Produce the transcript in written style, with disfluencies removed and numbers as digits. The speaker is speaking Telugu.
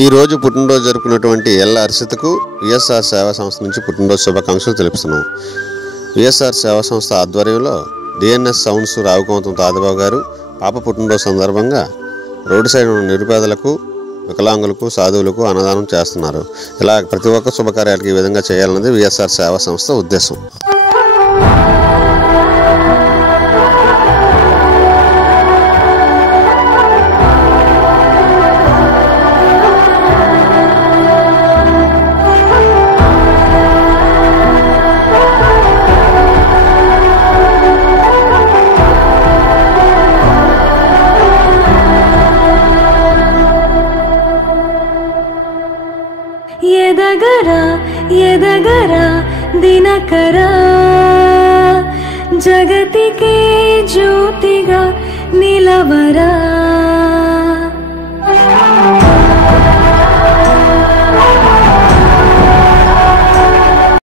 ఈ రోజు పుట్టినరోజు జరుపుకున్నటువంటి ఎల్ హర్షితకు విఎస్ఆర్ సేవా సంస్థ నుంచి పుట్టినరోజు శుభాకాంక్షలు తెలుపుతున్నాం. విఎస్ఆర్ సేవా సంస్థ ఆధ్వర్యంలో డిఎన్ఎస్ సౌండ్స్ రావుకోమతం తాతబాబు గారు పాప పుట్టినరోజు సందర్భంగా రోడ్డు సైడ్ ఉన్న నిరుపేదలకు, వికలాంగులకు, సాధువులకు అన్నదానం చేస్తున్నారు. ఇలా ప్రతి ఒక్క శుభకార్యాలకు ఈ విధంగా చేయాలన్నది విఎస్ఆర్ సేవా సంస్థ ఉద్దేశం. ఎదగరా ఎదగరా దినకరా, జగతికే జ్యోతిగా నిలవరా.